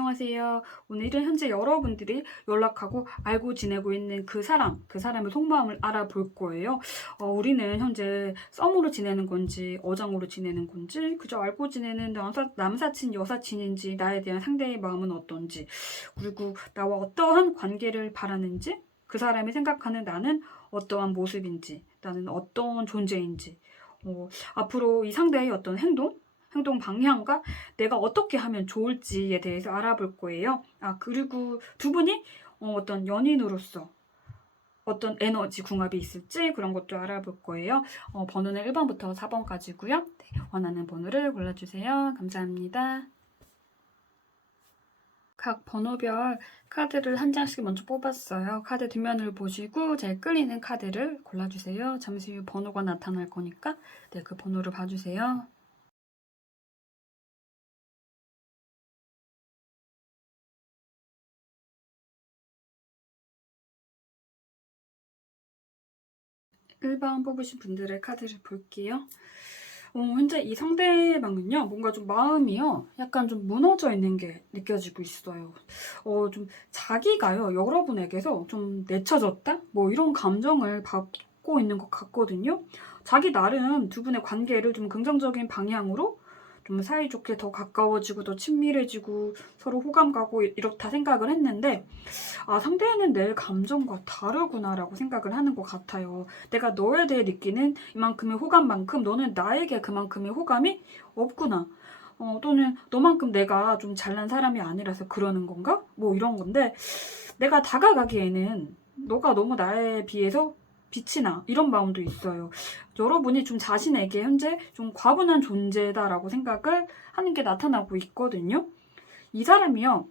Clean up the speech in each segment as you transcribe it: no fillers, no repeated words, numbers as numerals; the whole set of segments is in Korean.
안녕하세요. 오늘은 현재 여러분들이 연락하고 알고 지내고 있는 그 사람의 속마음을 알아볼 거예요. 우리는 현재 썸으로 지내는 건지, 어장으로 지내는 건지, 그저 알고 지내는 남사친, 여사친인지, 나에 대한 상대의 마음은 어떤지, 그리고 나와 어떠한 관계를 바라는지, 그 사람이 생각하는 나는 어떠한 모습인지, 나는 어떤 존재인지, 앞으로 이 상대의 어떤 행동 방향과 내가 어떻게 하면 좋을지에 대해서 알아볼 거예요. 그리고 두 분이 어떤 연인으로서 어떤 에너지 궁합이 있을지 그런 것도 알아볼 거예요. 번호는 1번부터 4번까지고요. 네, 원하는 번호를 골라주세요. 감사합니다. 각 번호별 카드를 한 장씩 먼저 뽑았어요. 카드 뒷면을 보시고 제일 끌리는 카드를 골라주세요. 잠시 후 번호가 나타날 거니까 네, 그 번호를 봐주세요. 1번 뽑으신 분들의 카드를 볼게요. 현재 이 상대방은요, 뭔가 좀 마음이요, 약간 좀 무너져 있는 게 느껴지고 있어요. 좀 자기가요, 여러분에게서 좀 내쳐졌다? 뭐 이런 감정을 받고 있는 것 같거든요. 자기 나름 두 분의 관계를 좀 긍정적인 방향으로 좀 사이좋게 더 가까워지고 더 친밀해지고 서로 호감 가고 이렇다 생각을 했는데, 상대는 내 감정과 다르구나라고 생각을 하는 것 같아요. 내가 너에 대해 느끼는 이만큼의 호감만큼 너는 나에게 그만큼의 호감이 없구나. 또는 너만큼 내가 좀 잘난 사람이 아니라서 그러는 건가? 뭐 이런 건데, 내가 다가가기에는 너가 너무 나에 비해서 빛이 나. 이런 마음도 있어요. 여러분이 좀 자신에게 현재 좀 과분한 존재다라고 생각을 하는 게 나타나고 있거든요. 이 사람이요,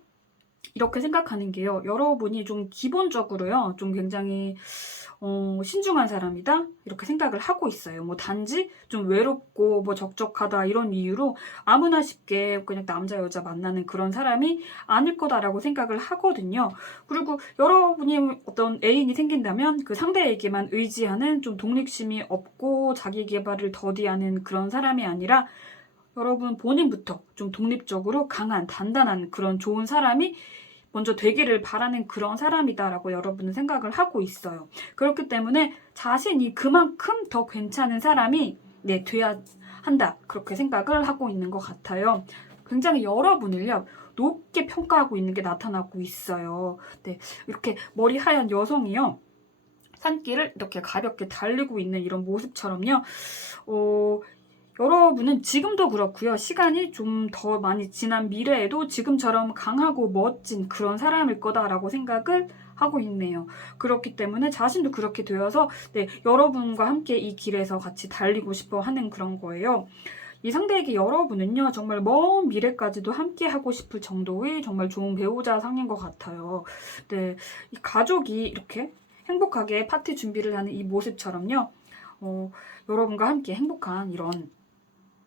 이렇게 생각하는 게요, 여러분이 좀 기본적으로요, 좀 굉장히 신중한 사람이다 이렇게 생각을 하고 있어요. 뭐 단지 좀 외롭고 뭐 적적하다 이런 이유로 아무나 쉽게 그냥 남자 여자 만나는 그런 사람이 아닐 거다라고 생각을 하거든요. 그리고 여러분이 어떤 애인이 생긴다면 그 상대에게만 의지하는 좀 독립심이 없고 자기 개발을 더디하는 그런 사람이 아니라 여러분 본인부터 좀 독립적으로 강한 단단한 그런 좋은 사람이 먼저 되기를 바라는 그런 사람이다라고 여러분은 생각을 하고 있어요. 그렇기 때문에 자신이 그만큼 더 괜찮은 사람이 돼야 한다. 그렇게 생각을 하고 있는 것 같아요. 굉장히 여러분을요, 높게 평가하고 있는 게 나타나고 있어요. 네, 이렇게 머리 하얀 여성이요, 산길을 이렇게 가볍게 달리고 있는 이런 모습처럼요. 여러분은 지금도 그렇고요. 시간이 좀 더 많이 지난 미래에도 지금처럼 강하고 멋진 그런 사람일 거다라고 생각을 하고 있네요. 그렇기 때문에 자신도 그렇게 되어서 여러분과 함께 이 길에서 같이 달리고 싶어 하는 그런 거예요. 이 상대에게 여러분은요, 정말 먼 미래까지도 함께 하고 싶을 정도의 정말 좋은 배우자 상인 것 같아요. 네, 이 가족이 이렇게 행복하게 파티 준비를 하는 이 모습처럼요, 여러분과 함께 행복한 이런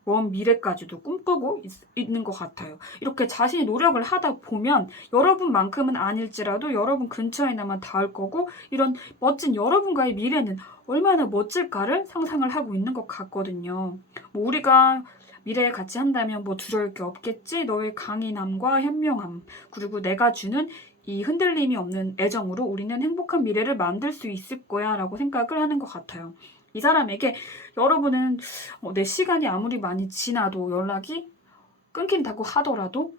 먼 미래까지도 꿈꾸고 있는 것 같아요. 이렇게 자신이 노력을 하다 보면 여러분만큼은 아닐지라도 여러분 근처에나마 닿을 거고, 이런 멋진 여러분과의 미래는 얼마나 멋질까를 상상을 하고 있는 것 같거든요. 뭐 우리가 미래에 같이 한다면 뭐 두려울 게 없겠지? 너의 강인함과 현명함, 그리고 내가 주는 이 흔들림이 없는 애정으로 우리는 행복한 미래를 만들 수 있을 거야 라고 생각을 하는 것 같아요. 이 사람에게 여러분은 내 시간이 아무리 많이 지나도 연락이 끊긴다고 하더라도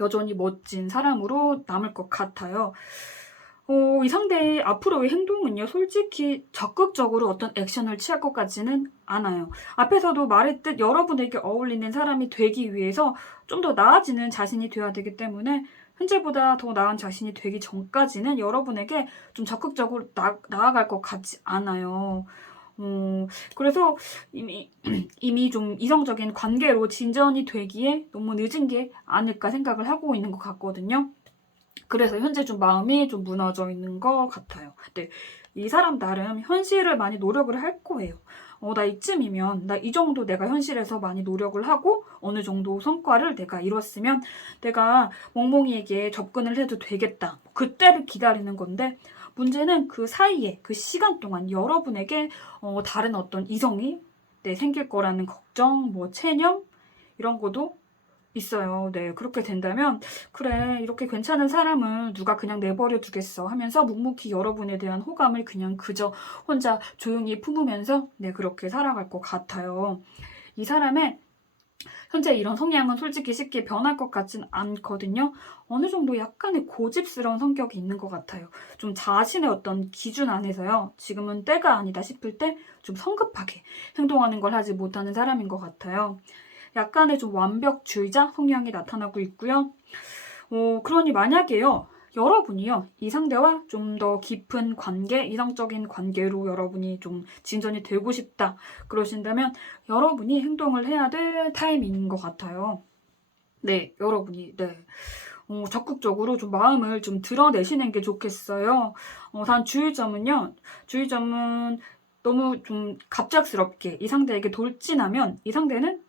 여전히 멋진 사람으로 남을 것 같아요. 이 상대의 앞으로의 행동은요, 솔직히 적극적으로 어떤 액션을 취할 것 같지는 않아요. 앞에서도 말했듯 여러분에게 어울리는 사람이 되기 위해서 좀 더 나아지는 자신이 되어야 되기 때문에 현재보다 더 나은 자신이 되기 전까지는 여러분에게 좀 적극적으로 나아갈 것 같지 않아요. 그래서 이미 좀 이성적인 관계로 진전이 되기에 너무 늦은 게 아닐까 생각을 하고 있는 것 같거든요. 그래서 현재 좀 마음이 좀 무너져 있는 것 같아요. 네, 이 사람 나름 현실을 많이 노력을 할 거예요. 나 이쯤이면, 나 이 정도 내가 현실에서 많이 노력을 하고 어느 정도 성과를 내가 이뤘으면 내가 멍멍이에게 접근을 해도 되겠다. 그때를 기다리는 건데, 문제는 그 사이에, 그 시간 동안 여러분에게 다른 어떤 이성이 생길 거라는 걱정, 뭐 체념 이런 것도 있어요. 네, 그렇게 된다면 그래, 이렇게 괜찮은 사람을 누가 그냥 내버려 두겠어 하면서 묵묵히 여러분에 대한 호감을 그냥 그저 혼자 조용히 품으면서 네, 그렇게 살아갈 것 같아요. 이 사람의 현재 이런 성향은 솔직히 쉽게 변할 것 같진 않거든요. 어느 정도 약간의 고집스러운 성격이 있는 것 같아요. 좀 자신의 어떤 기준 안에서요. 지금은 때가 아니다 싶을 때 좀 성급하게 행동하는 걸 하지 못하는 사람인 것 같아요. 약간의 좀 완벽주의자 성향이 나타나고 있고요. 그러니 만약에요. 여러분이요. 이 상대와 좀 더 깊은 관계, 이성적인 관계로 여러분이 좀 진전이 되고 싶다. 그러신다면 여러분이 행동을 해야 될 타이밍인 것 같아요. 네, 여러분이, 네. 적극적으로 좀 마음을 좀 드러내시는 게 좋겠어요. 단 주의점은 너무 좀 갑작스럽게 이 상대에게 돌진하면 이 상대는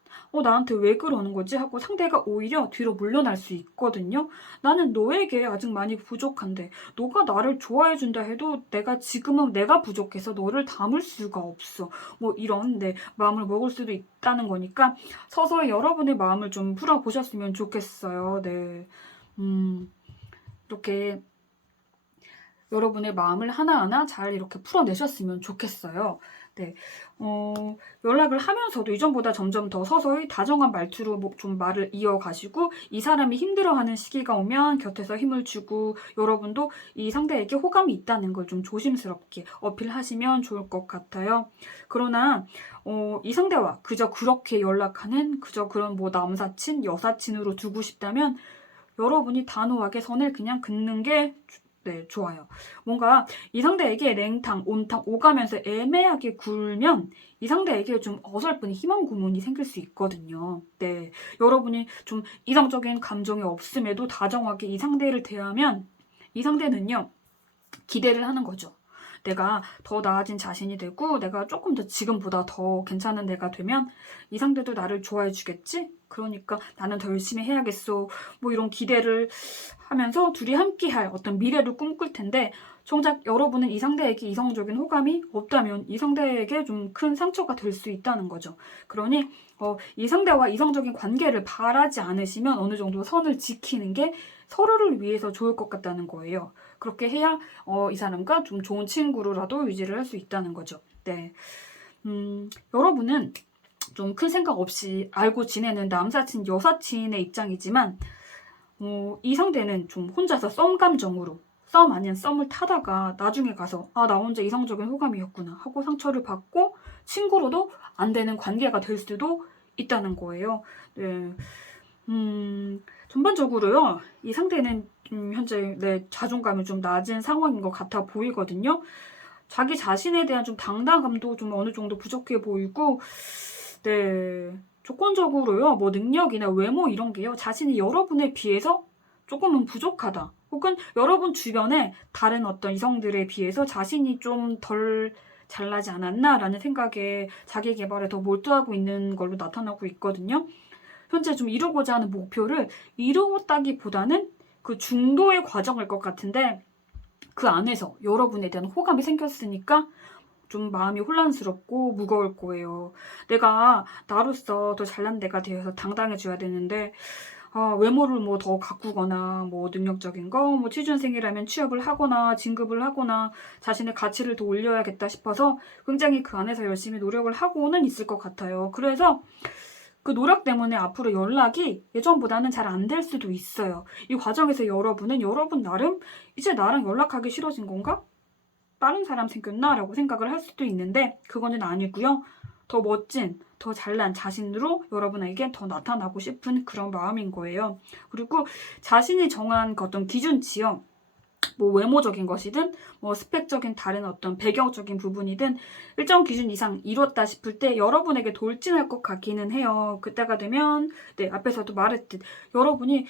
나한테 왜 그러는 거지? 하고 상대가 오히려 뒤로 물러날 수 있거든요. 나는 너에게 아직 많이 부족한데, 너가 나를 좋아해준다 해도 지금은 내가 부족해서 너를 담을 수가 없어. 뭐 이런, 네, 마음을 먹을 수도 있다는 거니까 서서히 여러분의 마음을 좀 풀어보셨으면 좋겠어요. 네. 음, 이렇게 여러분의 마음을 하나하나 잘 이렇게 풀어내셨으면 좋겠어요. 네. 연락을 하면서도 이전보다 점점 더 서서히 다정한 말투로 좀 말을 이어가시고 이 사람이 힘들어하는 시기가 오면 곁에서 힘을 주고 여러분도 이 상대에게 호감이 있다는 걸 좀 조심스럽게 어필하시면 좋을 것 같아요. 그러나 이 상대와 그저 그렇게 연락하는 그저 그런 뭐 남사친, 여사친으로 두고 싶다면 여러분이 단호하게 선을 그냥 긋는 게 네, 좋아요. 뭔가 이 상대에게 냉탕, 온탕, 오가면서 애매하게 굴면 이 상대에게 좀 어설픈 희망 고문이 생길 수 있거든요. 네. 여러분이 좀 이성적인 감정이 없음에도 다정하게 이 상대를 대하면 이 상대는요, 기대를 하는 거죠. 내가 더 나아진 자신이 되고 내가 조금 더 지금보다 더 괜찮은 내가 되면 이 상대도 나를 좋아해 주겠지? 그러니까 나는 더 열심히 해야겠어. 뭐 이런 기대를 하면서 둘이 함께 할 어떤 미래를 꿈꿀 텐데 정작 여러분은 이 상대에게 이성적인 호감이 없다면 이 상대에게 좀 큰 상처가 될 수 있다는 거죠. 그러니 이 상대와 이성적인 관계를 바라지 않으시면 어느 정도 선을 지키는 게 서로를 위해서 좋을 것 같다는 거예요. 그렇게 해야 이 사람과 좀 좋은 친구로라도 유지를 할 수 있다는 거죠. 네. 여러분은 좀 큰 생각 없이 알고 지내는 남사친, 여사친의 입장이지만 이 상대는 좀 혼자서 썸 감정으로 썸 아닌 썸을 타다가 나중에 가서 나 혼자 이성적인 호감이었구나 하고 상처를 받고 친구로도 안 되는 관계가 될 수도 있다는 거예요. 네. 전반적으로요, 이 상태는 현재 내 자존감이 좀 낮은 상황인 것 같아 보이거든요. 자기 자신에 대한 좀 당당함도 좀 어느 정도 부족해 보이고, 네. 조건적으로요, 뭐 능력이나 외모 이런 게요, 자신이 여러분에 비해서 조금은 부족하다. 혹은 여러분 주변에 다른 어떤 이성들에 비해서 자신이 좀 덜 잘나지 않았나라는 생각에 자기 개발에 더 몰두하고 있는 걸로 나타나고 있거든요. 현재 좀 이루고자 하는 목표를 이루었다기보다는 그 중도의 과정일 것 같은데 그 안에서 여러분에 대한 호감이 생겼으니까 좀 마음이 혼란스럽고 무거울 거예요. 내가 나로서 더 잘난 내가 되어서 당당해져야 되는데 외모를 뭐 더 가꾸거나 뭐 능력적인 거, 뭐 취준생이라면 취업을 하거나 진급을 하거나 자신의 가치를 더 올려야겠다 싶어서 굉장히 그 안에서 열심히 노력을 하고는 있을 것 같아요. 그래서 그 노력 때문에 앞으로 연락이 예전보다는 잘 안 될 수도 있어요. 이 과정에서 여러분은 여러분 나름 이제 나랑 연락하기 싫어진 건가? 다른 사람 생겼나? 라고 생각을 할 수도 있는데 그거는 아니고요. 더 멋진, 더 잘난 자신으로 여러분에게 더 나타나고 싶은 그런 마음인 거예요. 그리고 자신이 정한 그 어떤 기준치요. 뭐 외모적인 것이든 뭐 스펙적인 다른 어떤 배경적인 부분이든 일정 기준 이상 이뤘다 싶을 때 여러분에게 돌진할 것 같기는 해요. 그때가 되면 네, 앞에서도 말했듯 여러분이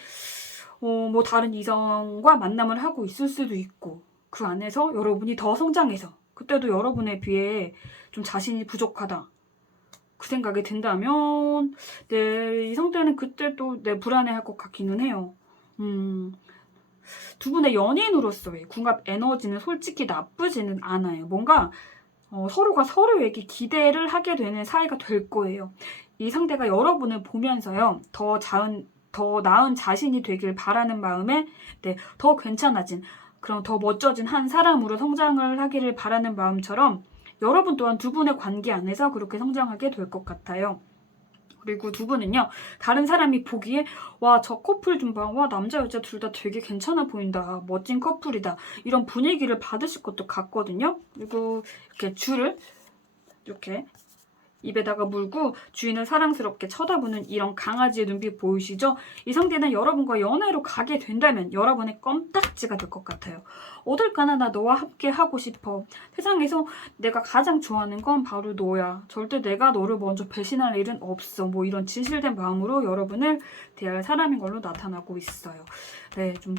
뭐 다른 이성과 만남을 하고 있을 수도 있고 그 안에서 여러분이 더 성장해서 그때도 여러분에 비해 좀 자신이 부족하다. 그 생각이 든다면 네, 이 상태는 그때 또 네, 불안해할 것 같기는 해요. 두 분의 연인으로서의 궁합 에너지는 솔직히 나쁘지는 않아요. 뭔가 서로가 서로에게 기대를 하게 되는 사이가 될 거예요. 이 상대가 여러분을 보면서요, 더 나은 자신이 되길 바라는 마음에 네, 더 괜찮아진 그런 더 멋져진 한 사람으로 성장을 하기를 바라는 마음처럼 여러분 또한 두 분의 관계 안에서 그렇게 성장하게 될 것 같아요. 그리고 두 분은요, 다른 사람이 보기에 와, 저 커플 좀 봐. 와, 남자 여자 둘 다 되게 괜찮아 보인다. 멋진 커플이다. 이런 분위기를 받으실 것도 같거든요. 그리고 이렇게 줄을 이렇게 입에다가 물고 주인을 사랑스럽게 쳐다보는 이런 강아지의 눈빛 보이시죠? 이 상대는 여러분과 연애로 가게 된다면 여러분의 껌딱지가 될 것 같아요. 어딜 가나 나 너와 함께 하고 싶어. 세상에서 내가 가장 좋아하는 건 바로 너야. 절대 내가 너를 먼저 배신할 일은 없어. 뭐 이런 진실된 마음으로 여러분을 대할 사람인 걸로 나타나고 있어요. 네, 좀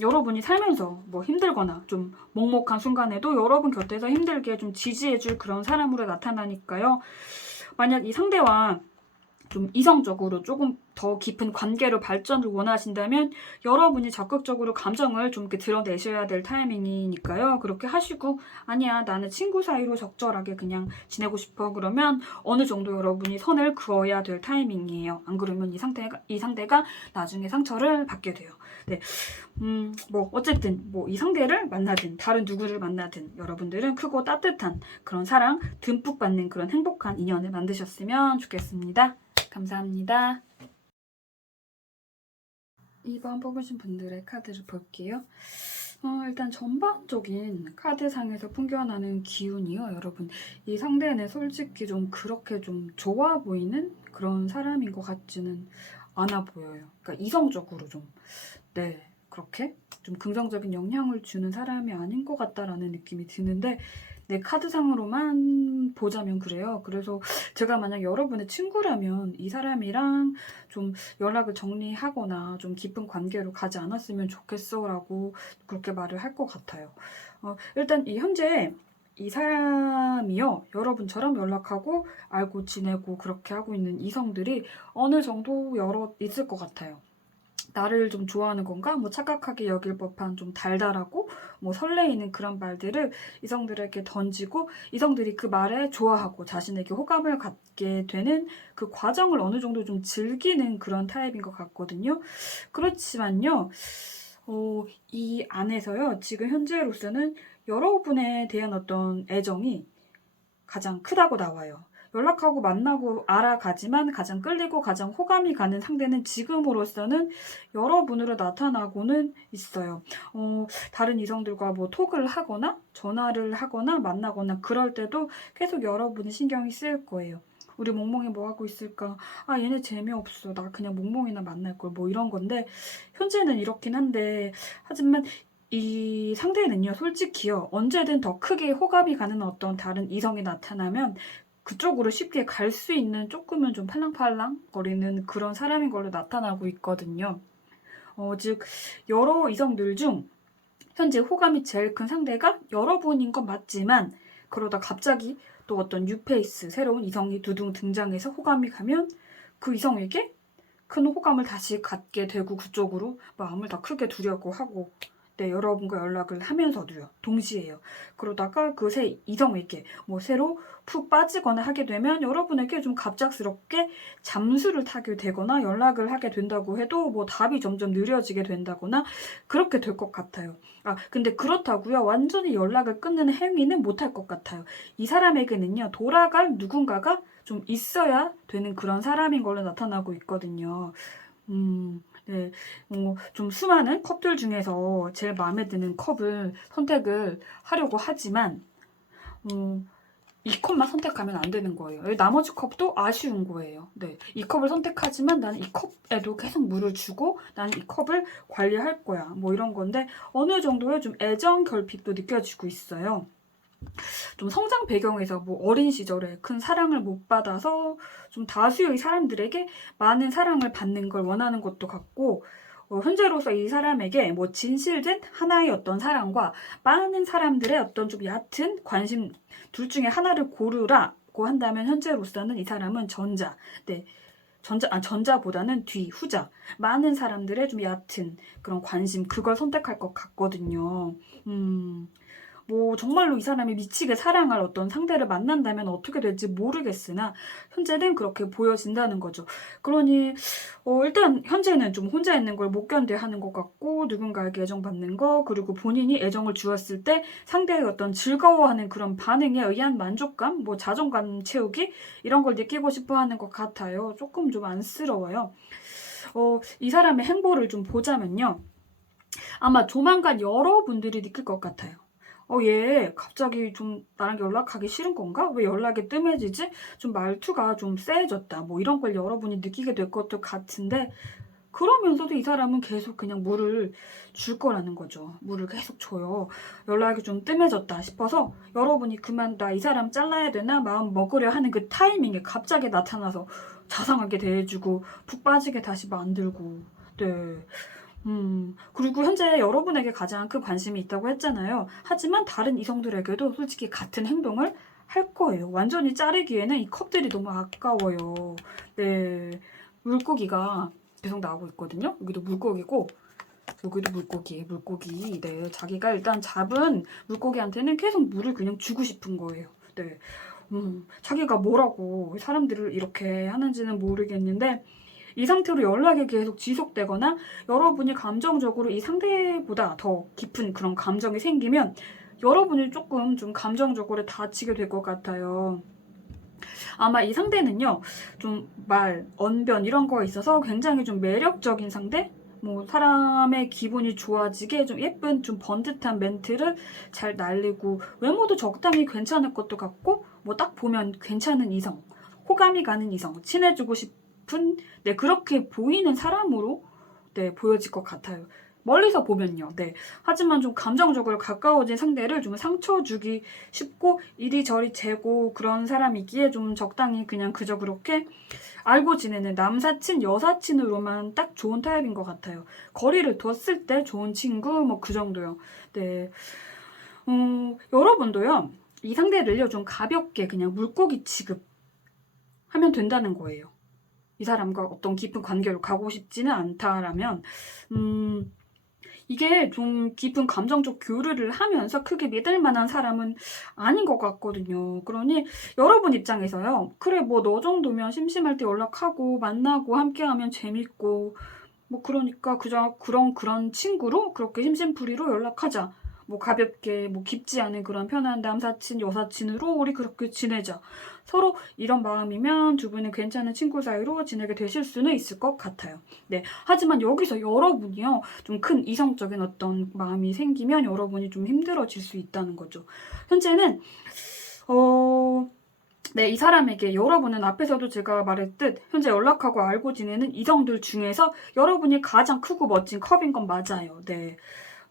여러분이 살면서 뭐 힘들거나 좀 먹먹한 순간에도 여러분 곁에서 힘들게 좀 지지해줄 그런 사람으로 나타나니까요. 만약 이 상대와 좀 이성적으로 조금 더 깊은 관계로 발전을 원하신다면 여러분이 적극적으로 감정을 좀 이렇게 드러내셔야 될 타이밍이니까요. 그렇게 하시고 아니야 나는 친구 사이로 적절하게 그냥 지내고 싶어 그러면 어느 정도 여러분이 선을 그어야 될 타이밍이에요. 안 그러면 이 상대가 나중에 상처를 받게 돼요. 네. 뭐 어쨌든 뭐 이 상대를 만나든 다른 누구를 만나든 여러분들은 크고 따뜻한 그런 사랑 듬뿍 받는 그런 행복한 인연을 만드셨으면 좋겠습니다. 감사합니다. 이번 뽑으신 분들의 카드를 볼게요. 일단 전반적인 카드상에서 풍겨나는 기운이요. 여러분, 이 상대는 솔직히 좀 그렇게 좀 좋아 보이는 그런 사람인 것 같지는 않아 보여요. 그러니까 이성적으로 좀, 네, 그렇게 좀 긍정적인 영향을 주는 사람이 아닌 것 같다라는 느낌이 드는데 네, 카드상으로만 보자면 그래요. 그래서 제가 만약 여러분의 친구라면 이 사람이랑 좀 연락을 정리하거나 좀 깊은 관계로 가지 않았으면 좋겠어 라고 그렇게 말을 할 것 같아요. 일단 현재 이 사람이요, 여러분처럼 연락하고 알고 지내고 그렇게 하고 있는 이성들이 어느 정도 여러 있을 것 같아요. 나를 좀 좋아하는 건가? 뭐 착각하게 여길 법한 좀 달달하고 뭐 설레이는 그런 말들을 이성들에게 던지고 이성들이 그 말에 좋아하고 자신에게 호감을 갖게 되는 그 과정을 어느 정도 좀 즐기는 그런 타입인 것 같거든요. 그렇지만요, 이 안에서요, 지금 현재로서는 여러분에 대한 어떤 애정이 가장 크다고 나와요. 연락하고 만나고 알아가지만 가장 끌리고 가장 호감이 가는 상대는 지금으로서는 여러분으로 나타나고는 있어요. 다른 이성들과 뭐 톡을 하거나 전화를 하거나 만나거나 그럴 때도 계속 여러분이 신경이 쓰일 거예요. 우리 몽몽이 뭐 하고 있을까? 아, 얘네 재미없어. 나 그냥 몽몽이나 만날 걸. 뭐 이런 건데 현재는 이렇긴 한데 하지만 이 상대는요, 솔직히요, 언제든 더 크게 호감이 가는 어떤 다른 이성이 나타나면 그쪽으로 쉽게 갈 수 있는 조금은 좀 팔랑팔랑 거리는 그런 사람인 걸로 나타나고 있거든요. 즉, 여러 이성들 중 현재 호감이 제일 큰 상대가 여러분인 건 맞지만 그러다 갑자기 또 어떤 뉴페이스, 새로운 이성이 두둥 등장해서 호감이 가면 그 이성에게 큰 호감을 다시 갖게 되고 그쪽으로 마음을 더 크게 두려고 하고 네, 여러분과 연락을 하면서도요. 동시에요. 그러다가 그 새 이성에게 뭐 새로 푹 빠지거나 하게 되면 여러분에게 좀 갑작스럽게 잠수를 타게 되거나 연락을 하게 된다고 해도 뭐 답이 점점 느려지게 된다거나 그렇게 될 것 같아요. 근데 그렇다고요. 완전히 연락을 끊는 행위는 못할 것 같아요. 이 사람에게는요. 돌아갈 누군가가 좀 있어야 되는 그런 사람인 걸로 나타나고 있거든요. 네, 좀 수많은 컵들 중에서 제일 마음에 드는 컵을 선택을 하려고 하지만, 이 컵만 선택하면 안 되는 거예요. 나머지 컵도 아쉬운 거예요. 네, 이 컵을 선택하지만 나는 이 컵에도 계속 물을 주고 나는 이 컵을 관리할 거야. 뭐 이런 건데 어느 정도의 좀 애정 결핍도 느껴지고 있어요. 좀 성장 배경에서 뭐 어린 시절에 큰 사랑을 못 받아서 좀 다수의 사람들에게 많은 사랑을 받는 걸 원하는 것도 같고 현재로서 이 사람에게 뭐 진실된 하나의 어떤 사랑과 많은 사람들의 어떤 좀 얕은 관심 둘 중에 하나를 고르라고 한다면 현재로서는 이 사람은 전자. 네. 전자보다는 후자. 많은 사람들의 좀 얕은 그런 관심, 그걸 선택할 것 같거든요. 뭐 정말로 이 사람이 미치게 사랑할 어떤 상대를 만난다면 어떻게 될지 모르겠으나 현재는 그렇게 보여진다는 거죠. 그러니 일단 현재는 좀 혼자 있는 걸 못 견뎌하는 것 같고 누군가에게 애정받는 거 그리고 본인이 애정을 주었을 때 상대의 어떤 즐거워하는 그런 반응에 의한 만족감, 뭐 자존감 채우기 이런 걸 느끼고 싶어 하는 것 같아요. 조금 좀 안쓰러워요. 이 사람의 행보를 좀 보자면요. 아마 조만간 여러분들이 느낄 것 같아요. 얘 갑자기 좀 나랑 연락하기 싫은 건가? 왜 연락이 뜸해지지? 좀 말투가 좀 쎄해졌다. 뭐 이런 걸 여러분이 느끼게 될 것도 같은데 그러면서도 이 사람은 계속 그냥 물을 줄 거라는 거죠. 물을 계속 줘요. 연락이 좀 뜸해졌다 싶어서 여러분이 그만 나 이 사람 잘라야 되나 마음 먹으려 하는 그 타이밍에 갑자기 나타나서 자상하게 대해주고 푹 빠지게 다시 만들고 네. 그리고 현재 여러분에게 가장 큰 관심이 있다고 했잖아요. 하지만 다른 이성들에게도 솔직히 같은 행동을 할 거예요. 완전히 자르기에는 이 컵들이 너무 아까워요. 네. 물고기가 계속 나오고 있거든요. 여기도 물고기고, 여기도 물고기, 물고기. 네. 자기가 일단 잡은 물고기한테는 계속 물을 그냥 주고 싶은 거예요. 네. 자기가 뭐라고 사람들을 이렇게 하는지는 모르겠는데, 이 상태로 연락이 계속 지속되거나 여러분이 감정적으로 이 상대보다 더 깊은 그런 감정이 생기면 여러분이 조금 좀 감정적으로 다치게 될 것 같아요. 아마 이 상대는요, 좀 말, 언변 이런 거에 있어서 굉장히 좀 매력적인 상대? 뭐 사람의 기분이 좋아지게 좀 예쁜 좀 번듯한 멘트를 잘 날리고 외모도 적당히 괜찮을 것도 같고 뭐 딱 보면 괜찮은 이성, 호감이 가는 이성, 친해지고 싶은 네 그렇게 보이는 사람으로 네 보여질 것 같아요. 멀리서 보면요. 네. 하지만 좀 감정적으로 가까워진 상대를 좀 상처 주기 쉽고 이리저리 재고 그런 사람이기에 좀 적당히 그냥 그저 그렇게 알고 지내는 남사친, 여사친으로만 딱 좋은 타입인 것 같아요. 거리를 뒀을 때 좋은 친구 뭐 그 정도요. 네. 여러분도요. 이 상대를요 좀 가볍게 그냥 물고기 취급하면 된다는 거예요. 이 사람과 어떤 깊은 관계로 가고 싶지는 않다라면 이게 좀 깊은 감정적 교류를 하면서 크게 믿을 만한 사람은 아닌 것 같거든요. 그러니 여러분 입장에서요. 그래 뭐 너 정도면 심심할 때 연락하고 만나고 함께하면 재밌고 뭐 그러니까 그저 그런 친구로 그렇게 심심풀이로 연락하자. 뭐 가볍게 뭐 깊지 않은 그런 편한 남사친 여사친으로 우리 그렇게 지내자. 서로 이런 마음이면 두 분은 괜찮은 친구 사이로 지내게 되실 수는 있을 것 같아요. 네. 하지만 여기서 여러분이요. 좀 큰 이성적인 어떤 마음이 생기면 여러분이 좀 힘들어질 수 있다는 거죠. 현재는 네, 이 사람에게 여러분은 앞에서도 제가 말했듯 현재 연락하고 알고 지내는 이성들 중에서 여러분이 가장 크고 멋진 컵인 건 맞아요. 네.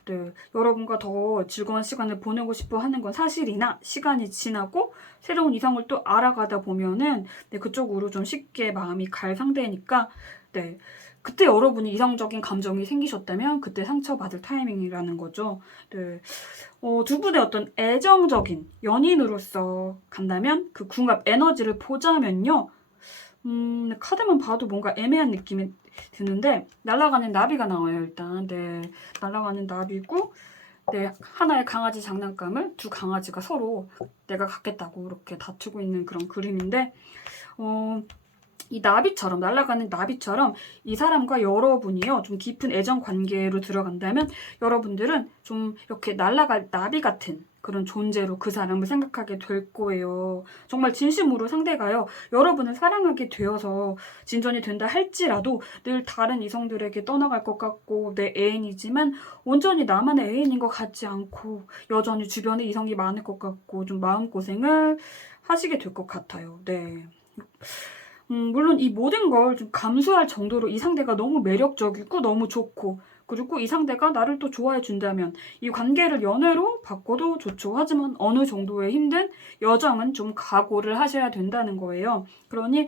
네, 여러분과 더 즐거운 시간을 보내고 싶어 하는 건 사실이나 시간이 지나고 새로운 이성을 또 알아가다 보면은 네, 그쪽으로 좀 쉽게 마음이 갈 상태니까 네, 그때 여러분이 이성적인 감정이 생기셨다면 그때 상처받을 타이밍이라는 거죠. 네, 두 분의 어떤 애정적인 연인으로서 간다면 그 궁합 에너지를 보자면요. 카드만 봐도 뭔가 애매한 느낌이 드는데 날아가는 나비가 나와요 일단. 네, 날아가는 나비고 네, 하나의 강아지 장난감을 두 강아지가 서로 내가 갖겠다고 이렇게 다투고 있는 그런 그림인데 이 나비처럼 날아가는 나비처럼 이 사람과 여러분이요 좀 깊은 애정 관계로 들어간다면 여러분들은 좀 이렇게 날아갈 나비 같은 그런 존재로 그 사람을 생각하게 될 거예요. 정말 진심으로 상대가요 여러분을 사랑하게 되어서 진전이 된다 할지라도 늘 다른 이성들에게 떠나갈 것 같고 내 애인이지만 온전히 나만의 애인인 것 같지 않고 여전히 주변에 이성이 많을 것 같고 좀 마음고생을 하시게 될 것 같아요. 네. 물론 이 모든 걸 좀 감수할 정도로 이 상대가 너무 매력적이고 너무 좋고 그리고 이 상대가 나를 또 좋아해 준다면 이 관계를 연애로 바꿔도 좋죠. 하지만 어느 정도의 힘든 여정은 좀 각오를 하셔야 된다는 거예요. 그러니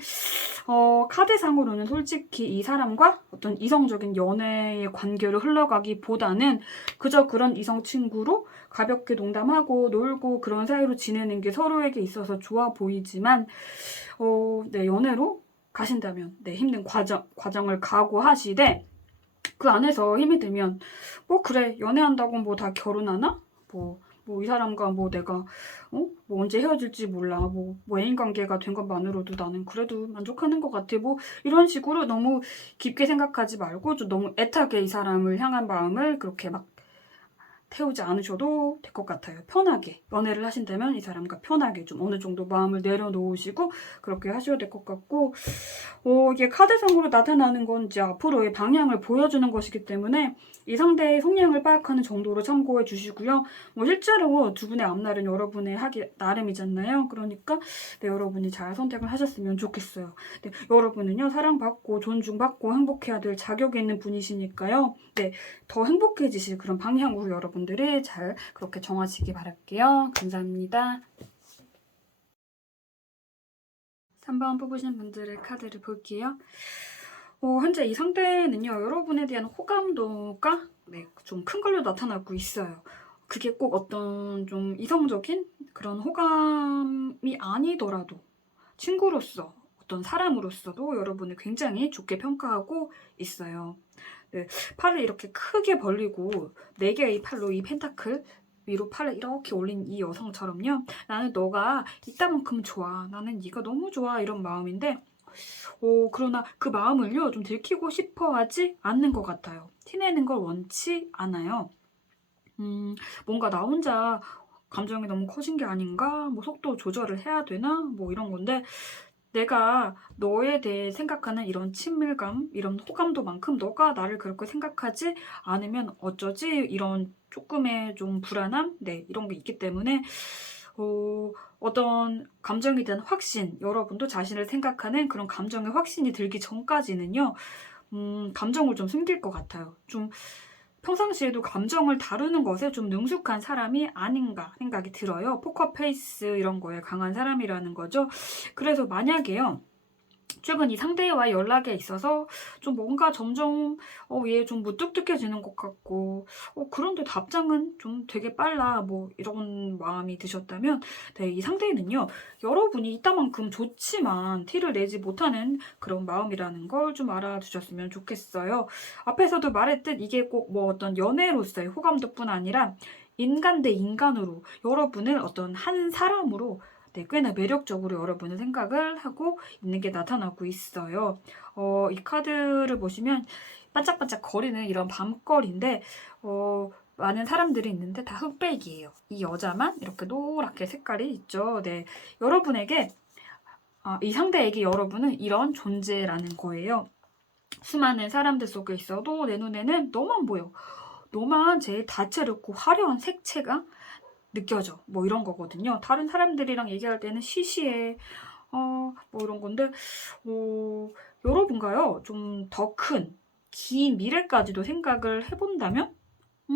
카드상으로는 솔직히 이 사람과 어떤 이성적인 연애의 관계로 흘러가기보다는 그저 그런 이성 친구로 가볍게 농담하고 놀고 그런 사이로 지내는 게 서로에게 있어서 좋아 보이지만 네, 연애로 가신다면 네, 힘든 과정을 각오하시되 그 안에서 힘이 들면 뭐 그래 연애한다고 뭐 다 결혼하나? 뭐 뭐 이 사람과 뭐 내가 뭐 언제 헤어질지 몰라. 뭐 애인 관계가 된 것만으로도 나는 그래도 만족하는 것 같아. 뭐 이런 식으로 너무 깊게 생각하지 말고 좀 너무 애타게 이 사람을 향한 마음을 그렇게 막 태우지 않으셔도 될 것 같아요. 편하게 연애를 하신다면 이 사람과 편하게 좀 어느 정도 마음을 내려놓으시고 그렇게 하셔야 될 것 같고, 이게 카드상으로 나타나는 건 이제 앞으로의 방향을 보여주는 것이기 때문에 이 상대의 성향을 파악하는 정도로 참고해 주시고요. 뭐 실제로 두 분의 앞날은 여러분의 하기 나름이잖아요. 그러니까 네, 여러분이 잘 선택을 하셨으면 좋겠어요. 네, 여러분은요, 사랑받고 존중받고 행복해야 될 자격이 있는 분이시니까요. 네, 더 행복해지실 그런 방향으로 여러분들이 잘 그렇게 정하시기 바랄게요. 감사합니다. 3번 뽑으신 분들의 카드를 볼게요. 현재 이 상대는요, 여러분에 대한 호감도가 네, 좀 큰 걸로 나타나고 있어요. 그게 꼭 어떤 좀 이성적인 그런 호감이 아니더라도 친구로서 어떤 사람으로서도 여러분을 굉장히 좋게 평가하고 있어요. 네, 팔을 이렇게 크게 벌리고 4개의 팔로 이 펜타클 위로 팔을 이렇게 올린 이 여성처럼요. 나는 너가 이따만큼 좋아. 나는 네가 너무 좋아. 이런 마음인데 그러나 그 마음을요, 좀 들키고 싶어 하지 않는 것 같아요. 티내는 걸 원치 않아요. 뭔가 나 혼자 감정이 너무 커진 게 아닌가? 뭐 속도 조절을 해야 되나? 뭐 이런 건데, 내가 너에 대해 생각하는 이런 친밀감, 이런 호감도만큼 너가 나를 그렇게 생각하지 않으면 어쩌지? 이런 조금의 좀 불안함? 네, 이런 게 있기 때문에, 어떤 감정에 대한 확신, 여러분도 자신을 생각하는 그런 감정의 확신이 들기 전까지는요, 감정을 좀 숨길 것 같아요. 좀 평상시에도 감정을 다루는 것에 좀 능숙한 사람이 아닌가 생각이 들어요. 포커페이스 이런 거에 강한 사람이라는 거죠. 그래서 만약에요, 최근 이 상대와 연락에 있어서 좀 뭔가 점점 얘 좀 무뚝뚝해지는 것 같고 그런데 답장은 좀 되게 빨라 뭐 이런 마음이 드셨다면 네, 이 상대는요, 여러분이 이따만큼 좋지만 티를 내지 못하는 그런 마음이라는 걸 좀 알아두셨으면 좋겠어요. 앞에서도 말했듯 이게 꼭 뭐 어떤 연애로서의 호감도뿐 아니라 인간 대 인간으로 여러분을 어떤 한 사람으로 네, 꽤나 매력적으로 여러분은 생각을 하고 있는 게 나타나고 있어요. 이 카드를 보시면 반짝반짝 거리는 이런 밤거리인데 많은 사람들이 있는데 다 흑백이에요. 이 여자만 이렇게 노랗게 색깔이 있죠. 네, 여러분에게 이 상대에게 여러분은 이런 존재라는 거예요. 수많은 사람들 속에 있어도 내 눈에는 너만 보여. 너만 제일 다채롭고 화려한 색채가 느껴져. 뭐 이런 거거든요. 다른 사람들이랑 얘기할 때는 시시해. 뭐 이런 건데, 여러분가요, 좀 더 큰, 긴 미래까지도 생각을 해본다면,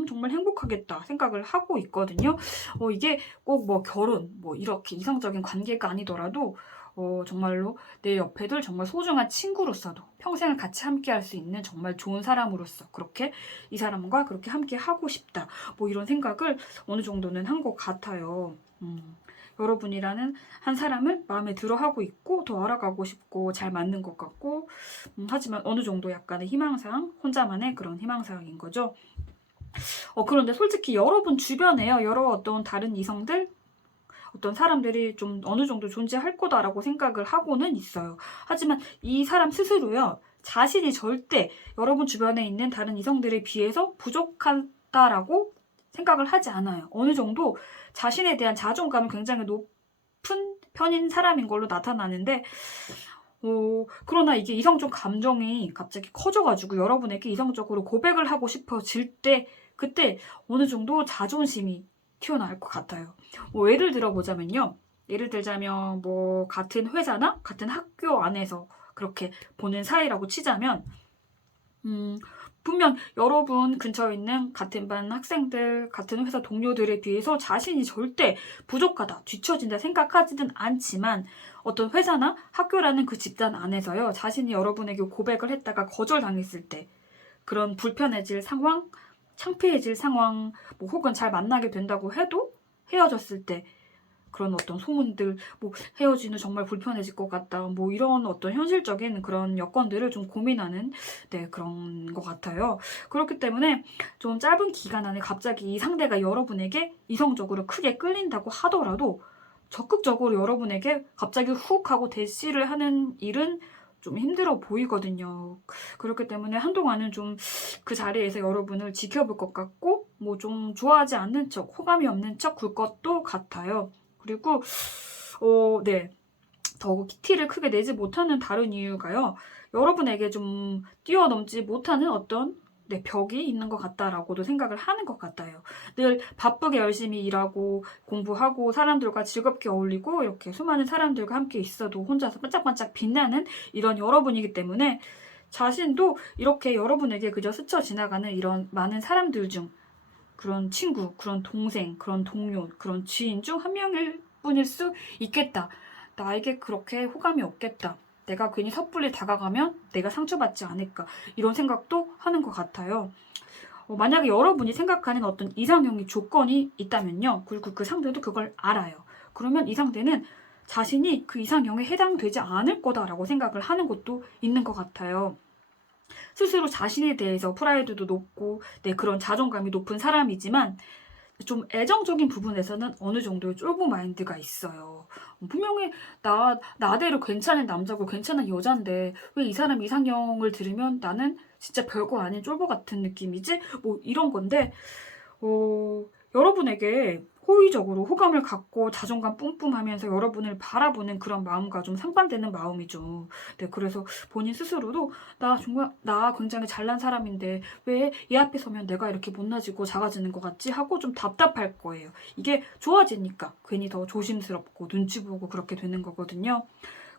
정말 행복하겠다 생각을 하고 있거든요. 이게 꼭 뭐 결혼, 뭐 이렇게 이성적인 관계가 아니더라도, 정말로 내 옆에 둘 정말 소중한 친구로서도 평생을 같이 함께 할 수 있는 정말 좋은 사람으로서 그렇게 이 사람과 그렇게 함께 하고 싶다. 뭐 이런 생각을 어느 정도는 한 것 같아요. 여러분이라는 한 사람을 마음에 들어 하고 있고 더 알아가고 싶고 잘 맞는 것 같고 하지만 어느 정도 약간의 희망사항, 혼자만의 그런 희망사항인 거죠. 그런데 솔직히 여러분 주변에요, 여러 어떤 다른 이성들, 어떤 사람들이 좀 어느 정도 존재할 거다라고 생각을 하고는 있어요. 하지만 이 사람 스스로요, 자신이 절대 여러분 주변에 있는 다른 이성들에 비해서 부족하다라고 생각을 하지 않아요. 어느 정도 자신에 대한 자존감은 굉장히 높은 편인 사람인 걸로 나타나는데, 그러나 이게 이성적 감정이 갑자기 커져가지고 여러분에게 이성적으로 고백을 하고 싶어질 때, 그때 어느 정도 자존심이 튀어나올 것 같아요. 예를 들어보자면요. 예를 들자면 뭐 같은 회사나 같은 학교 안에서 그렇게 보는 사이라고 치자면, 분명 여러분 근처에 있는 같은 반 학생들, 같은 회사 동료들에 비해서 자신이 절대 부족하다, 뒤처진다 생각하지는 않지만 어떤 회사나 학교라는 그 집단 안에서요, 자신이 여러분에게 고백을 했다가 거절당했을 때 그런 불편해질 상황, 창피해질 상황, 뭐 혹은 잘 만나게 된다고 해도 헤어졌을 때 그런 어떤 소문들, 뭐 헤어지는 정말 불편해질 것 같다, 뭐 이런 어떤 현실적인 그런 여건들을 좀 고민하는 네, 그런 것 같아요. 그렇기 때문에 좀 짧은 기간 안에 갑자기 이 상대가 여러분에게 이성적으로 크게 끌린다고 하더라도 적극적으로 여러분에게 갑자기 훅 하고 대시를 하는 일은 좀 힘들어 보이거든요. 그렇기 때문에 한동안은 좀 그 자리에서 여러분을 지켜볼 것 같고, 뭐 좀 좋아하지 않는 척, 호감이 없는 척 굴 것도 같아요. 그리고 네. 더욱 티를 크게 내지 못하는 다른 이유가요. 여러분에게 좀 뛰어넘지 못하는 어떤 네, 벽이 있는 것 같다라고도 생각을 하는 것 같아요. 늘 바쁘게 열심히 일하고 공부하고 사람들과 즐겁게 어울리고 이렇게 수많은 사람들과 함께 있어도 혼자서 반짝반짝 빛나는 이런 여러분이기 때문에 자신도 이렇게 여러분에게 그저 스쳐 지나가는 이런 많은 사람들 중 그런 친구, 그런 동생, 그런 동료, 그런 지인 중 한 명일 뿐일 수 있겠다. 나에게 그렇게 호감이 없겠다. 내가 괜히 섣불리 다가가면 내가 상처받지 않을까. 이런 생각도 하는 것 같아요. 만약에 여러분이 생각하는 어떤 이상형의 조건이 있다면요. 그리고 그 상대도 그걸 알아요. 그러면 이 상대는 자신이 그 이상형에 해당되지 않을 거다라고 생각을 하는 것도 있는 것 같아요. 스스로 자신에 대해서 프라이드도 높고 네, 그런 자존감이 높은 사람이지만 좀 애정적인 부분에서는 어느 정도의 쫄보 마인드가 있어요. 분명히 나대로 괜찮은 남자고 괜찮은 여잔데 왜 이 사람 이상형을 들으면 나는 진짜 별거 아닌 쫄보 같은 느낌이지? 뭐 이런 건데 여러분에게 호의적으로 호감을 갖고 자존감 뿜뿜하면서 여러분을 바라보는 그런 마음과 좀 상반되는 마음이죠. 네, 그래서 본인 스스로도 나 굉장히 잘난 사람인데 왜 얘 앞에 서면 내가 이렇게 못나지고 작아지는 것 같지? 하고 좀 답답할 거예요. 이게 좋아지니까 괜히 더 조심스럽고 눈치 보고 그렇게 되는 거거든요.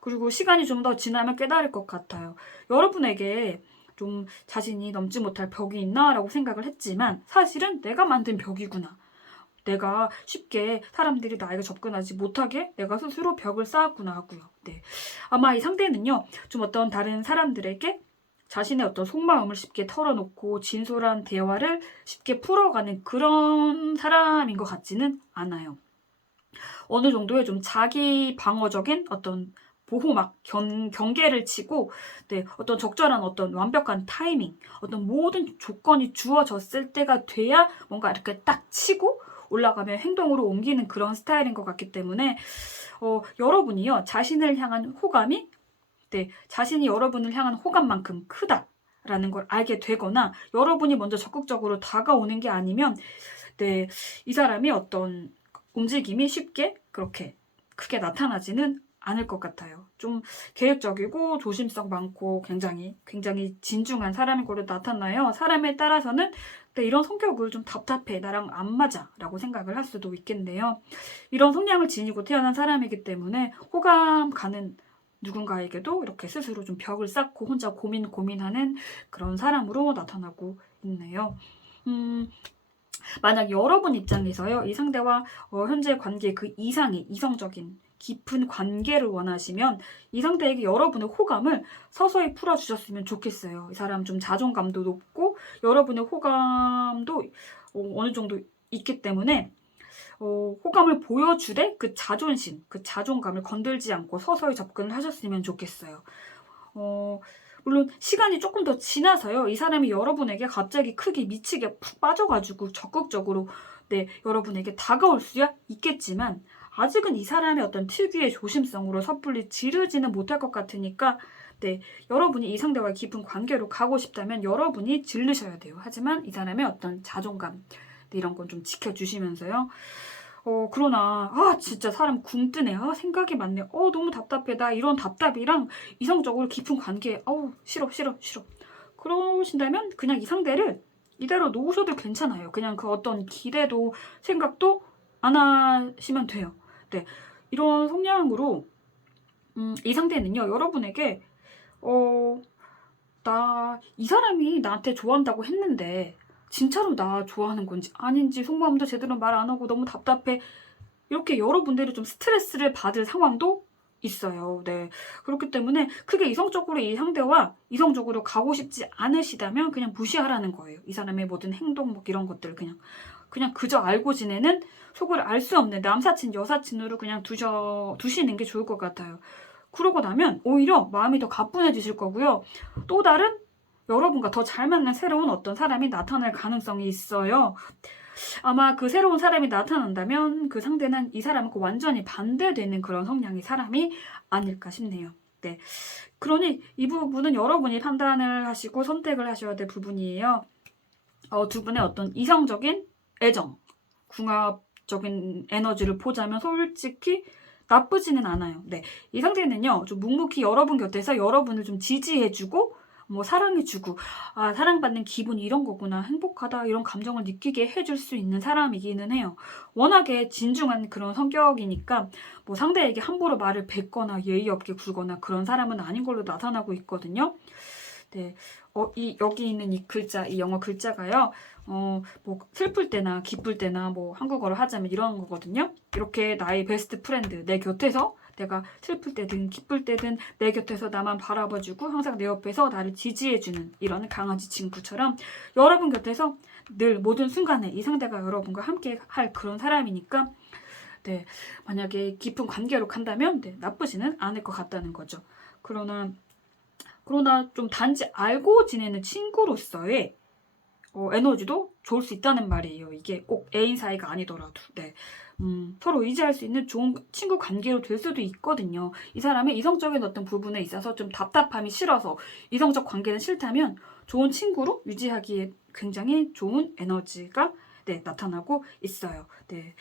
그리고 시간이 좀 더 지나면 깨달을 것 같아요. 여러분에게 좀 자신이 넘지 못할 벽이 있나라고 생각을 했지만 사실은 내가 만든 벽이구나. 내가 쉽게 사람들이 나에게 접근하지 못하게 내가 스스로 벽을 쌓았구나 하고요. 네. 아마 이 상대는요, 좀 어떤 다른 사람들에게 자신의 어떤 속마음을 쉽게 털어놓고 진솔한 대화를 쉽게 풀어가는 그런 사람인 것 같지는 않아요. 어느 정도의 좀 자기 방어적인 어떤 보호막, 경계를 치고, 네, 어떤 적절한 어떤 완벽한 타이밍, 어떤 모든 조건이 주어졌을 때가 돼야 뭔가 이렇게 딱 치고 올라가면 행동으로 옮기는 그런 스타일인 것 같기 때문에, 여러분이요, 자신을 향한 호감이, 네, 자신이 여러분을 향한 호감만큼 크다. 라는 걸 알게 되거나 여러분이 먼저 적극적으로 다가오는 게 아니면 네, 이 사람이 어떤 움직임이 쉽게 그렇게 크게 나타나지는 않을 것 같아요. 좀 계획적이고 조심성 많고 굉장히 진중한 사람인 걸로 나타나요. 사람에 따라서는 네, 이런 성격을 좀 답답해, 나랑 안 맞아 라고 생각을 할 수도 있겠네요. 이런 성향을 지니고 태어난 사람이기 때문에 호감 가는 누군가에게도 이렇게 스스로 좀 벽을 쌓고 혼자 고민하는 그런 사람으로 나타나고 있네요. 만약 여러분 입장에서요, 이 상대와 현재 관계 그 이상의 이성적인 깊은 관계를 원하시면 이 상대에게 여러분의 호감을 서서히 풀어주셨으면 좋겠어요. 이 사람 좀 자존감도 높고 여러분의 호감도 어느 정도 있기 때문에 호감을 보여주되 그 자존심, 그 자존감을 건들지 않고 서서히 접근을 하셨으면 좋겠어요. 물론 시간이 조금 더 지나서요. 이 사람이 여러분에게 갑자기 크게 미치게 푹 빠져가지고 적극적으로 네, 여러분에게 다가올 수야 있겠지만 아직은 이 사람의 어떤 특유의 조심성으로 섣불리 지르지는 못할 것 같으니까 네, 여러분이 이 상대와 깊은 관계로 가고 싶다면 여러분이 질르셔야 돼요. 하지만 이 사람의 어떤 자존감 네, 이런 건 좀 지켜주시면서요. 그러나 진짜 사람 굼 뜨네. 생각이 많네. 너무 답답해. 나 이런 답답이랑 이성적으로 깊은 관계 싫어. 그러신다면 그냥 이 상대를 이대로 놓으셔도 괜찮아요. 그냥 그 어떤 기대도 생각도 안 하시면 돼요. 네. 이런 성향으로 이 상대는요. 여러분에게 이 사람이 나한테 좋아한다고 했는데 진짜로 나 좋아하는 건지 아닌지 속마음도 제대로 말 안 하고 너무 답답해. 이렇게 여러분들이 좀 스트레스를 받을 상황도 있어요. 네. 그렇기 때문에 크게 이성적으로 이 상대와 이성적으로 가고 싶지 않으시다면 그냥 무시하라는 거예요. 이 사람의 모든 행동 뭐 이런 것들을 그냥 그저 알고 지내는 속을 알 수 없는 남사친, 여사친으로 그냥 두시는 게 좋을 것 같아요. 그러고 나면 오히려 마음이 더 가뿐해지실 거고요. 또 다른 여러분과 더 잘 맞는 새로운 어떤 사람이 나타날 가능성이 있어요. 아마 그 새로운 사람이 나타난다면 그 상대는 이 사람과 완전히 반대되는 그런 성향의 사람이 아닐까 싶네요. 네. 그러니 이 부분은 여러분이 판단을 하시고 선택을 하셔야 될 부분이에요. 두 분의 어떤 이성적인 애정, 궁합적인 에너지를 보자면 솔직히 나쁘지는 않아요. 네. 이 상태는요, 좀 묵묵히 여러분 곁에서 여러분을 좀 지지해주고, 뭐 사랑해주고, 아, 사랑받는 기분 이런 거구나, 행복하다 이런 감정을 느끼게 해줄 수 있는 사람이기는 해요. 워낙에 진중한 그런 성격이니까 뭐 상대에게 함부로 말을 뱉거나 예의 없게 굴거나 그런 사람은 아닌 걸로 나타나고 있거든요. 네, 여기 있는 이 글자, 이 영어 글자가요, 뭐 슬플 때나 기쁠 때나 뭐 한국어로 하자면 이런 거거든요. 이렇게 나의 베스트 프렌드, 내 곁에서 내가 슬플 때든 기쁠 때든 내 곁에서 나만 바라봐주고 항상 내 옆에서 나를 지지해주는 이런 강아지 친구처럼 여러분 곁에서 늘 모든 순간에 이 상대가 여러분과 함께 할 그런 사람이니까 네, 만약에 깊은 관계로 간다면 네, 나쁘지는 않을 것 같다는 거죠. 그러나 좀 단지 알고 지내는 친구로서의 에너지도 좋을 수 있다는 말이에요. 이게 꼭 애인 사이가 아니더라도. 네. 서로 의지할 수 있는 좋은 친구 관계로 될 수도 있거든요. 이 사람의 이성적인 어떤 부분에 있어서 좀 답답함이 싫어서 이성적 관계는 싫다면 좋은 친구로 유지하기에 굉장히 좋은 에너지가 네, 나타나고 있어요. 네.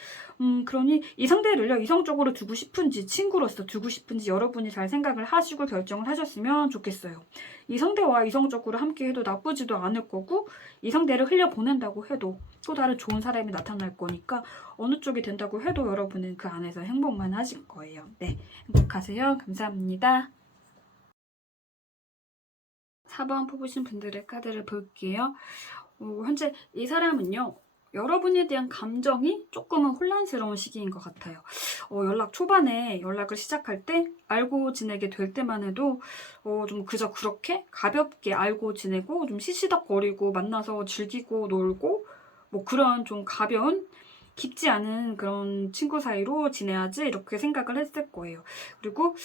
그러니 이 상대를요, 이성적으로 두고 싶은지, 친구로서 두고 싶은지 여러분이 잘 생각을 하시고 결정을 하셨으면 좋겠어요. 이 상대와 이성적으로 함께 해도 나쁘지도 않을 거고, 이 상대를 흘려보낸다고 해도 또 다른 좋은 사람이 나타날 거니까 어느 쪽이 된다고 해도 여러분은 그 안에서 행복만 하실 거예요. 네. 행복하세요. 감사합니다. 4번 뽑으신 분들의 카드를 볼게요. 현재 이 사람은요, 여러분에 대한 감정이 조금은 혼란스러운 시기인 것 같아요. 연락 초반에 연락을 시작할 때 알고 지내게 될 때만 해도 좀 그저 그렇게 가볍게 알고 지내고 좀 시시덕거리고 만나서 즐기고 놀고 뭐 그런 좀 가벼운 깊지 않은 그런 친구 사이로 지내야지 이렇게 생각을 했을 거예요. 그리고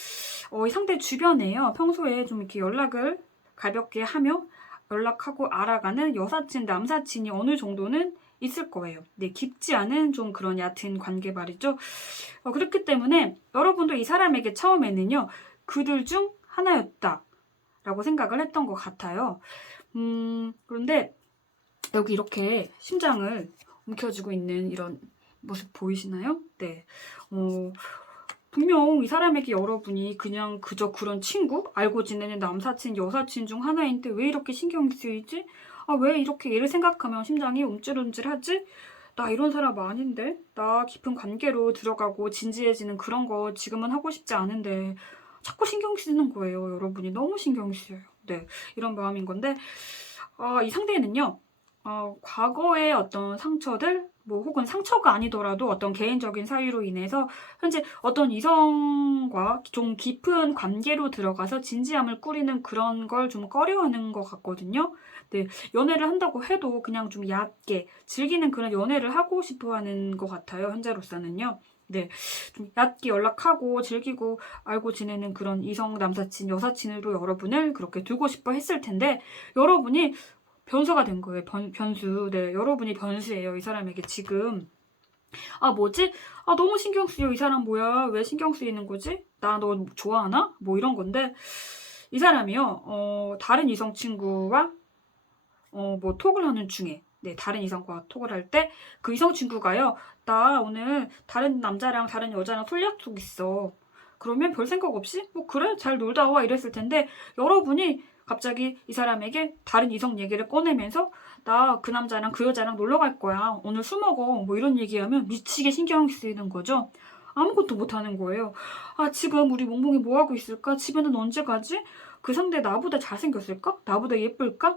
이 상대 주변에요. 평소에 좀 이렇게 연락을 가볍게 하며 연락하고 알아가는 여사친, 남사친이 어느 정도는 있을 거예요. 네, 깊지 않은 좀 그런 얕은 관계 말이죠. 그렇기 때문에 여러분도 이 사람에게 처음에는요, 그들 중 하나였다라고 생각을 했던 것 같아요. 그런데 여기 이렇게 심장을 움켜쥐고 있는 이런 모습 보이시나요? 네. 분명 이 사람에게 여러분이 그냥 그저 그런 친구? 알고 지내는 남사친, 여사친 중 하나인데 왜 이렇게 신경이 쓰이지? 아, 왜 이렇게 얘를 생각하면 심장이 움찔움찔하지? 나 이런 사람 아닌데? 나 깊은 관계로 들어가고 진지해지는 그런 거 지금은 하고 싶지 않은데 자꾸 신경 쓰는 거예요, 여러분이. 너무 신경이 쓰여요. 네, 이런 마음인 건데 이 상대는요. 과거의 어떤 상처들, 뭐 혹은 상처가 아니더라도 어떤 개인적인 사유로 인해서 현재 어떤 이성과 좀 깊은 관계로 들어가서 진지함을 꾸리는 그런 걸 좀 꺼려하는 것 같거든요. 네, 연애를 한다고 해도 그냥 좀 얕게 즐기는 그런 연애를 하고 싶어 하는 것 같아요, 현재로서는요. 네, 좀 얕게 연락하고 즐기고 알고 지내는 그런 이성 남사친, 여사친으로 여러분을 그렇게 두고 싶어 했을 텐데 여러분이 변수가 된 거예요. 변수. 네, 여러분이 변수예요. 이 사람에게 지금. 아, 뭐지? 아, 너무 신경 쓰여. 이 사람 뭐야? 왜 신경 쓰이는 거지? 나 너 좋아하나? 뭐 이런 건데 이 사람이요. 다른 이성 친구와 뭐 톡을 하는 중에 네, 다른 이성과 톡을 할 때 그 이성 친구가요. 나 오늘 다른 남자랑 다른 여자랑 술 약속 있어. 그러면 별 생각 없이 뭐 그래 잘 놀다 와 이랬을 텐데 여러분이 갑자기 이 사람에게 다른 이성 얘기를 꺼내면서 나 그 남자랑 그 여자랑 놀러 갈 거야. 오늘 술 먹어. 뭐 이런 얘기하면 미치게 신경 쓰이는 거죠. 아무것도 못하는 거예요. 아, 지금 우리 몽몽이 뭐 하고 있을까? 집에는 언제 가지? 그 상대 나보다 잘생겼을까? 나보다 예쁠까?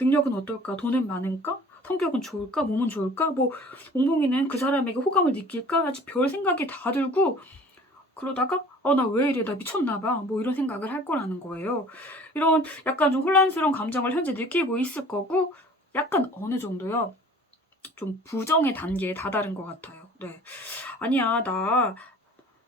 능력은 어떨까? 돈은 많을까? 성격은 좋을까? 몸은 좋을까? 뭐 몽몽이는 그 사람에게 호감을 느낄까? 아주 별 생각이 다 들고 그러다가 나 왜 이래? 나 미쳤나 봐. 뭐 이런 생각을 할 거라는 거예요. 이런 약간 좀 혼란스러운 감정을 현재 느끼고 있을 거고 약간 어느 정도요. 좀 부정의 단계에 다다른 것 같아요. 네. 아니야, 나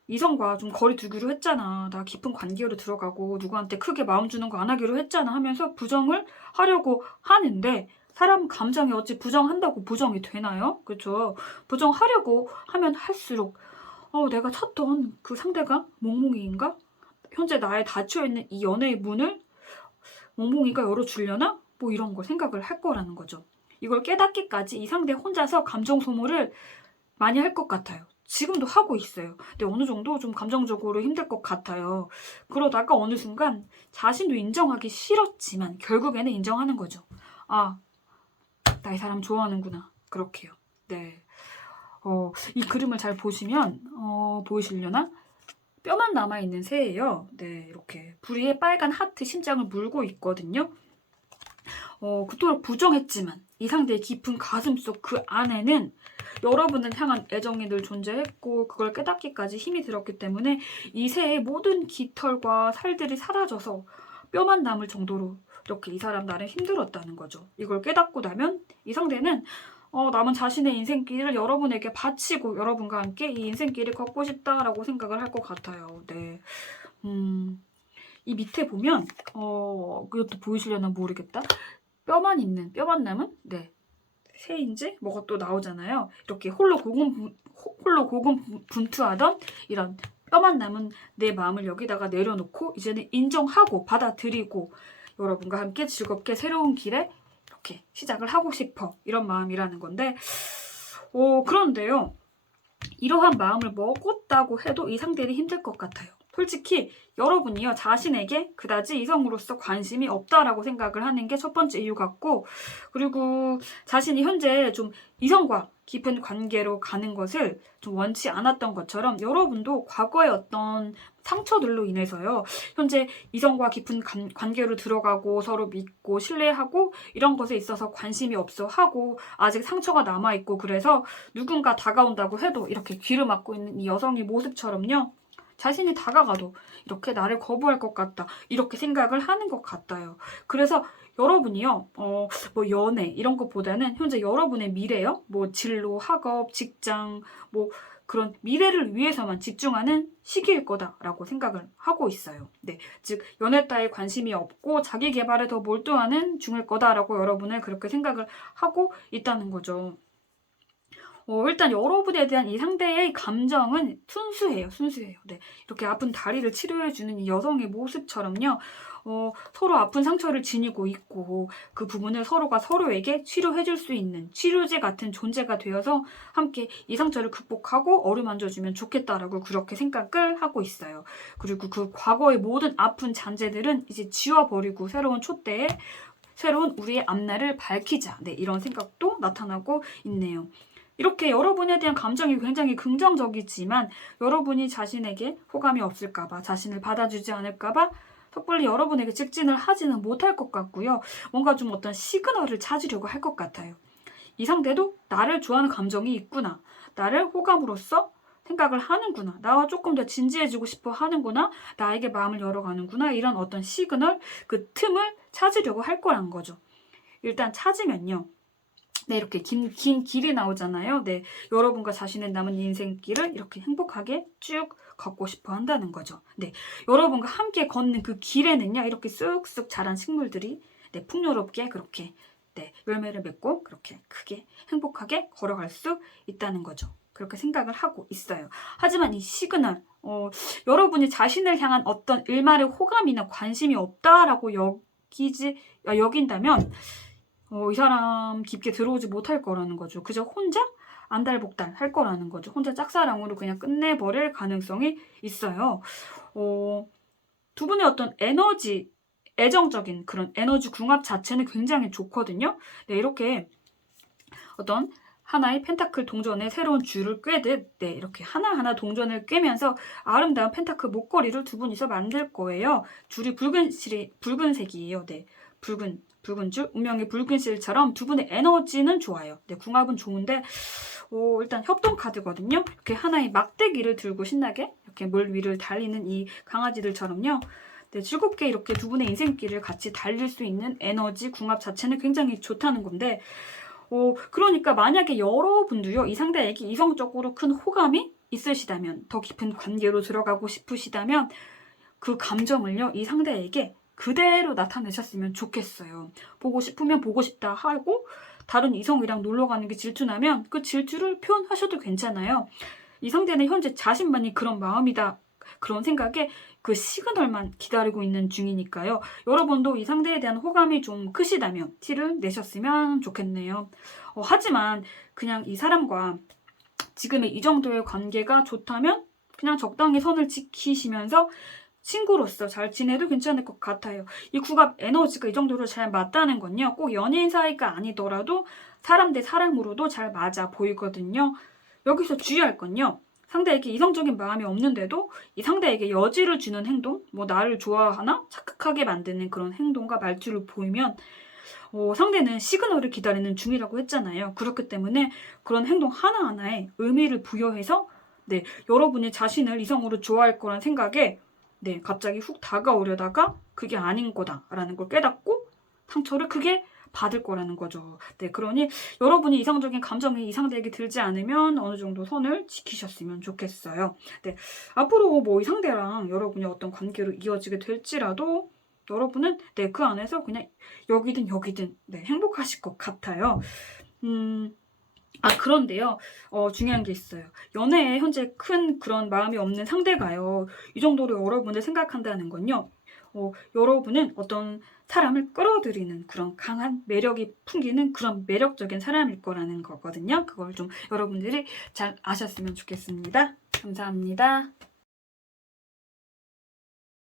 이성과 좀 거리 두기로 했잖아. 나 깊은 관계로 들어가고 누구한테 크게 마음 주는 거 안 하기로 했잖아 하면서 부정을 하려고 하는데 사람 감정이 어찌 부정한다고 부정이 되나요? 그렇죠? 부정하려고 하면 할수록 내가 찾던 그 상대가 몽몽이인가? 현재 나에 닫혀있는 이 연애의 문을 몽몽이가 열어주려나? 뭐 이런 거 생각을 할 거라는 거죠. 이걸 깨닫기까지 이 상대 혼자서 감정 소모를 많이 할 것 같아요. 지금도 하고 있어요. 근데 어느 정도 좀 감정적으로 힘들 것 같아요. 그러다가 어느 순간 자신도 인정하기 싫었지만 결국에는 인정하는 거죠. 아, 나 이 사람 좋아하는구나. 그렇게요. 네. 이 그림을 잘 보시면 보이시려나? 뼈만 남아있는 새예요. 네, 이렇게 부리에 빨간 하트 심장을 물고 있거든요. 그토록 부정했지만 이 상대의 깊은 가슴속 그 안에는 여러분을 향한 애정이 늘 존재했고 그걸 깨닫기까지 힘이 들었기 때문에 이 새의 모든 깃털과 살들이 사라져서 뼈만 남을 정도로 이렇게 이 사람 나름 힘들었다는 거죠. 이걸 깨닫고 나면 이 상대는 남은 자신의 인생길을 여러분에게 바치고 여러분과 함께 이 인생길을 걷고 싶다라고 생각을 할 것 같아요. 네. 이 밑에 보면 그것도 보이시려나 모르겠다. 뼈만 남은 네 새인지 뭐가 또 나오잖아요. 이렇게 홀로 고군분투하던 이런 뼈만 남은 내 마음을 여기다가 내려놓고 이제는 인정하고 받아들이고 여러분과 함께 즐겁게 새로운 길에 이렇게 시작을 하고 싶어 이런 마음이라는 건데 그런데요. 이러한 마음을 먹었다고 해도 이 상대는 힘들 것 같아요. 솔직히 여러분이요 자신에게 그다지 이성으로서 관심이 없다라고 생각을 하는 게 첫 번째 이유 같고 그리고 자신이 현재 좀 이성과 깊은 관계로 가는 것을 좀 원치 않았던 것처럼 여러분도 과거의 어떤 상처들로 인해서요 현재 이성과 깊은 관계로 들어가고 서로 믿고 신뢰하고 이런 것에 있어서 관심이 없어 하고 아직 상처가 남아있고 그래서 누군가 다가온다고 해도 이렇게 귀를 막고 있는 이 여성의 모습처럼요 자신이 다가가도 이렇게 나를 거부할 것 같다. 이렇게 생각을 하는 것 같아요. 그래서 여러분이요, 뭐 연애 이런 것보다는 현재 여러분의 미래요, 뭐 진로, 학업, 직장, 뭐 그런 미래를 위해서만 집중하는 시기일 거다라고 생각을 하고 있어요. 네, 즉 연애 따위 관심이 없고 자기 개발에 더 몰두하는 중일 거다라고 여러분은 그렇게 생각을 하고 있다는 거죠. 일단 여러분에 대한 이 상대의 감정은 순수해요. 네. 이렇게 아픈 다리를 치료해주는 이 여성의 모습처럼요. 서로 아픈 상처를 지니고 있고 그 부분을 서로가 서로에게 치료해줄 수 있는 치료제 같은 존재가 되어서 함께 이 상처를 극복하고 어루만져주면 좋겠다라고 그렇게 생각을 하고 있어요. 그리고 그 과거의 모든 아픈 잔재들은 이제 지워버리고 새로운 촛대에 새로운 우리의 앞날을 밝히자. 네, 이런 생각도 나타나고 있네요. 이렇게 여러분에 대한 감정이 굉장히 긍정적이지만 여러분이 자신에게 호감이 없을까봐 자신을 받아주지 않을까봐 섣불리 여러분에게 직진을 하지는 못할 것 같고요. 뭔가 좀 어떤 시그널을 찾으려고 할 것 같아요. 이 상대도 나를 좋아하는 감정이 있구나. 나를 호감으로서 생각을 하는구나. 나와 조금 더 진지해지고 싶어 하는구나. 나에게 마음을 열어가는구나. 이런 어떤 시그널, 그 틈을 찾으려고 할 거란 거죠. 일단 찾으면요. 네, 이렇게 긴 길이 나오잖아요. 네, 여러분과 자신의 남은 인생길을 이렇게 행복하게 쭉 걷고 싶어 한다는 거죠. 네, 여러분과 함께 걷는 그 길에는요, 이렇게 쑥쑥 자란 식물들이 네, 풍요롭게 그렇게 네, 열매를 맺고 그렇게 크게 행복하게 걸어갈 수 있다는 거죠. 그렇게 생각을 하고 있어요. 하지만 이 시그널, 여러분이 자신을 향한 어떤 일말의 호감이나 관심이 없다라고 여긴다면 이 사람 깊게 들어오지 못할 거라는 거죠. 그저 혼자 안달복달 할 거라는 거죠. 혼자 짝사랑으로 그냥 끝내버릴 가능성이 있어요. 두 분의 어떤 에너지, 애정적인 그런 에너지 궁합 자체는 굉장히 좋거든요. 네, 이렇게 어떤 하나의 펜타클 동전에 새로운 줄을 꿰듯 네, 이렇게 하나하나 동전을 꿰면서 아름다운 펜타클 목걸이를 두 분이서 만들 거예요. 줄이 붉은색이에요. 네, 붉은 줄, 운명의 붉은 실처럼 두 분의 에너지는 좋아요. 네, 궁합은 좋은데 일단 협동 카드거든요. 이렇게 하나의 막대기를 들고 신나게 이렇게 물 위를 달리는 이 강아지들처럼요. 네, 즐겁게 이렇게 두 분의 인생길을 같이 달릴 수 있는 에너지 궁합 자체는 굉장히 좋다는 건데 그러니까 만약에 여러분도요, 이 상대에게 이성적으로 큰 호감이 있으시다면, 더 깊은 관계로 들어가고 싶으시다면, 그 감정을요, 이 상대에게 그대로 나타내셨으면 좋겠어요. 보고 싶으면 보고 싶다 하고, 다른 이성이랑 놀러 가는 게 질투나면 그 질투를 표현하셔도 괜찮아요. 이 상대는 현재 자신만이 그런 마음이다, 그런 생각에 그 시그널만 기다리고 있는 중이니까요. 여러분도 이 상대에 대한 호감이 좀 크시다면 티를 내셨으면 좋겠네요. 하지만 그냥 이 사람과 지금의 이 정도의 관계가 좋다면 그냥 적당히 선을 지키시면서 친구로서 잘 지내도 괜찮을 것 같아요. 이 국합 에너지가 이 정도로 잘 맞다는 건요, 꼭 연인 사이가 아니더라도 사람 대 사람으로도 잘 맞아 보이거든요. 여기서 주의할 건요, 상대에게 이성적인 마음이 없는데도 이 상대에게 여지를 주는 행동, 뭐 나를 좋아하나 착각하게 만드는 그런 행동과 말투를 보이면 상대는 시그널을 기다리는 중이라고 했잖아요. 그렇기 때문에 그런 행동 하나하나에 의미를 부여해서 여러분이 자신을 이성으로 좋아할 거란 생각에 갑자기 훅 다가오려다가 그게 아닌 거다라는 걸 깨닫고 상처를 크게 받을 거라는 거죠. 그러니 여러분이 이성적인 감정이 이 상대에게 들지 않으면 어느 정도 선을 지키셨으면 좋겠어요. 앞으로 뭐 이 상대랑 여러분이 어떤 관계로 이어지게 될지라도 여러분은 그 안에서 그냥 여기든 여기든 행복하실 것 같아요. 그런데요, 중요한 게 있어요. 연애에 현재 큰 그런 마음이 없는 상대가요, 이 정도로 여러분을 생각한다는 건요, 여러분은 어떤 사람을 끌어들이는 그런 강한 매력이 풍기는 그런 매력적인 사람일 거라는 거거든요. 그걸 좀 여러분들이 잘 아셨으면 좋겠습니다. 감사합니다.